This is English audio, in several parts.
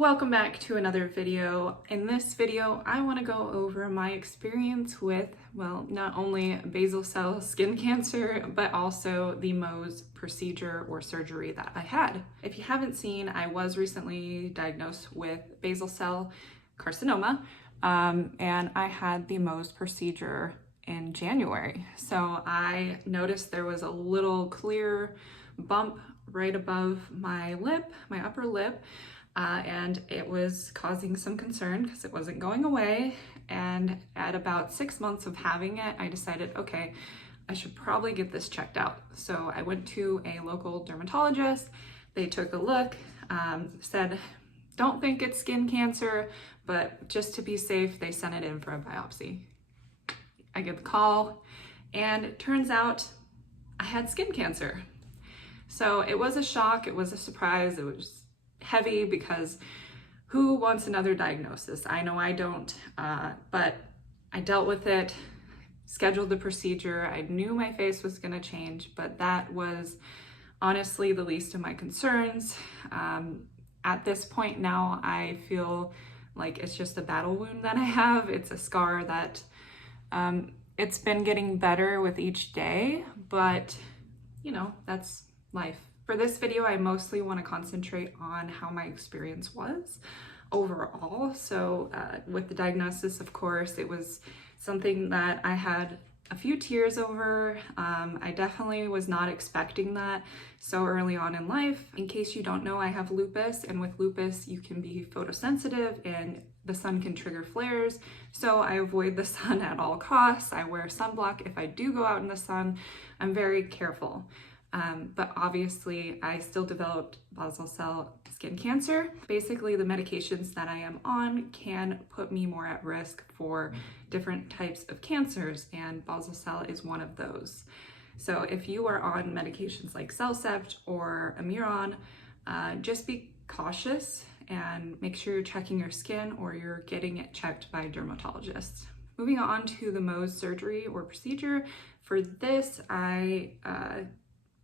Welcome back to another video. In this video, I want to go over my experience with, well, not only basal cell skin cancer, but also the Mohs procedure or surgery that I had. If you haven't seen, I was recently diagnosed with basal cell carcinoma, and I had the Mohs procedure in January. So I noticed there was a little clear bump right above my lip, my upper lip, and it was causing some concern because it wasn't going away. And at about 6 months of having it, I decided, okay, I should probably get this checked out. So I went to a local dermatologist. They took a look, said, don't think it's skin cancer, but just to be safe, they sent it in for a biopsy. I get the call, and it turns out I had skin cancer. So it was a shock, it was a surprise, it was heavy because who wants another diagnosis? I know I don't, but I dealt with it, scheduled the procedure. I knew my face was going to change, but that was honestly the least of my concerns. At this point now, I feel like it's just a battle wound that I have. It's a scar that it's been getting better with each day, but you know, that's life. For this video, I mostly want to concentrate on how my experience was overall. So with the diagnosis, of course, it was something that I had a few tears over. I definitely was not expecting that so early on in life. In case you don't know, I have lupus, and with lupus, you can be photosensitive and the sun can trigger flares. So I avoid the sun at all costs. I wear sunblock if I do go out in the sun. I'm very careful. But obviously I still developed basal cell skin cancer. Basically, the medications that I am on can put me more at risk for different types of cancers, and basal cell is one of those. So if you are on medications like Cellcept or Incision, just be cautious and make sure you're checking your skin or you're getting it checked by dermatologists. Moving on to the Mohs surgery or procedure. For this, I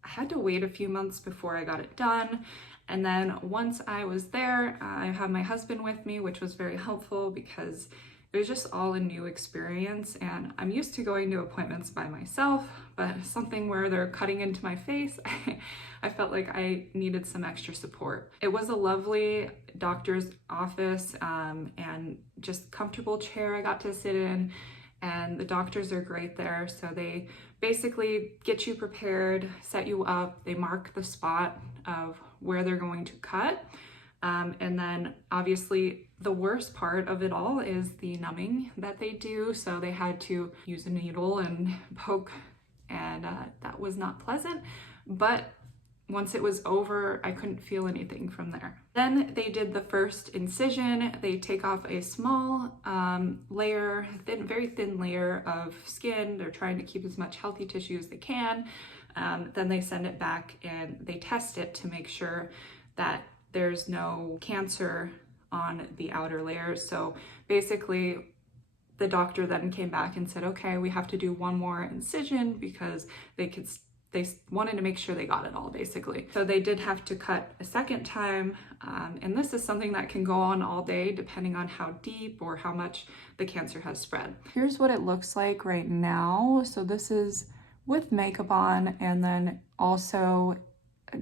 had to wait a few months before I got it done. And then once I was there, I had my husband with me, which was very helpful because it was just all a new experience. And I'm used to going to appointments by myself, but something where they're cutting into my face, I felt like I needed some extra support. It was a lovely doctor's office and just comfortable chair I got to sit in. And the doctors are great there. So they basically get you prepared, set you up, they mark the spot of where they're going to cut. And then obviously the worst part of it all is the numbing that they do. So they had to use a needle and poke, and that was not pleasant. But once it was over, I couldn't feel anything from there. Then they did the first incision. They take off a small layer, very thin layer of skin. They're trying to keep as much healthy tissue as they can. Then they send it back and they test it to make sure that there's no cancer on the outer layers. So basically, the doctor then came back and said, okay, we have to do one more incision because they wanted to make sure they got it all, basically. So they did have to cut a second time, and this is something that can go on all day depending on how deep or how much the cancer has spread. Here's what it looks like right now. So this is with makeup on, and then also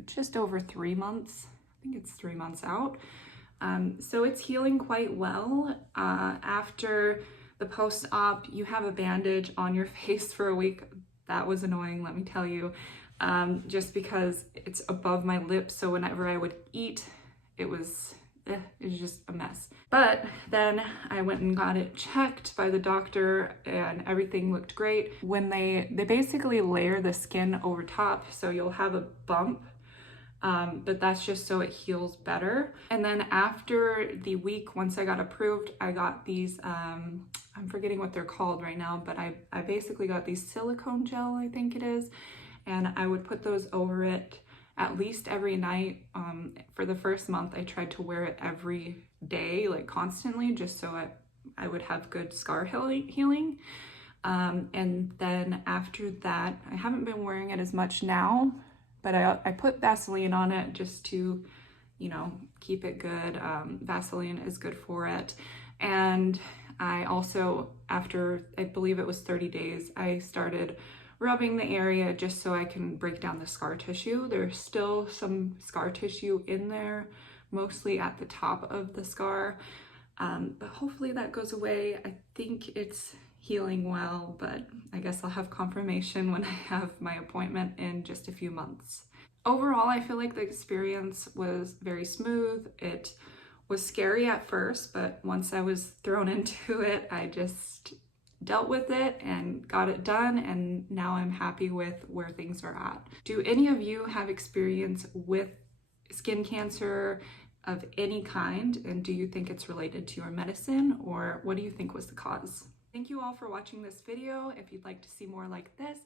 just over 3 months. I think it's 3 months out. So it's healing quite well. After the post-op, you have a bandage on your face for a week. That was annoying, let me tell you, just because it's above my lips. So whenever I would eat, it was just a mess. But then I went and got it checked by the doctor and everything looked great. When they basically layer the skin over top, so you'll have a bump, but that's just so it heals better. And then after the week, once I got approved, I got these, I'm forgetting what they're called right now, but I basically got these silicone gel, I think it is, and I would put those over it at least every night. For the first month, I tried to wear it every day, like constantly, just so I would have good scar healing. And then after that, I haven't been wearing it as much now, but I put Vaseline on it just to you know, keep it good. Vaseline is good for it. And I also, after I believe it was 30 days, I started rubbing the area just so I can break down the scar tissue. There's still some scar tissue in there, mostly at the top of the scar, but hopefully that goes away. I think it's healing well, but I guess I'll have confirmation when I have my appointment in just a few months. Overall, I feel like the experience was very smooth. It was scary at first, but once I was thrown into it, I just dealt with it and got it done, and now I'm happy with where things are at. Do any of you have experience with skin cancer of any kind, and do you think it's related to your medicine, or what do you think was the cause? Thank you all for watching this video. If you'd like to see more like this,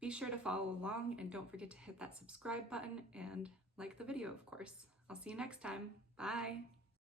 be sure to follow along and don't forget to hit that subscribe button and like the video, of course. I'll see you next time. Bye.